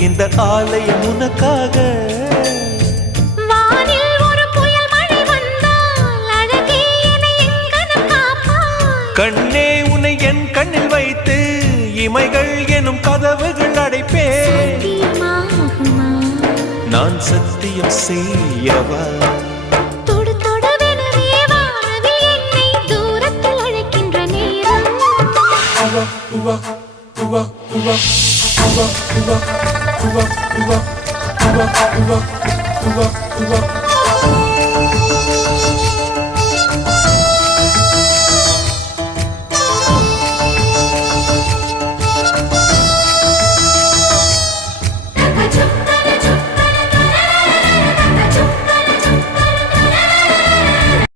இந்த ஆலயம் உனக்காக. வானில் ஒரு புயல் மழை வந்தால் அழகே என்னை எங்கனம் காப்பாய். கண்ணே உன்னை என் கண்ணில் வைத்து இமைகள் எனும் கதவுகள் அடைப்பேன். சத்தியமாகுமா? நான் சத்தியம் செய்யவா? தொடு தொடுவெனவே வானவில் என்னை தூரத்தில் அழைக்கின்ற நேரம். உவா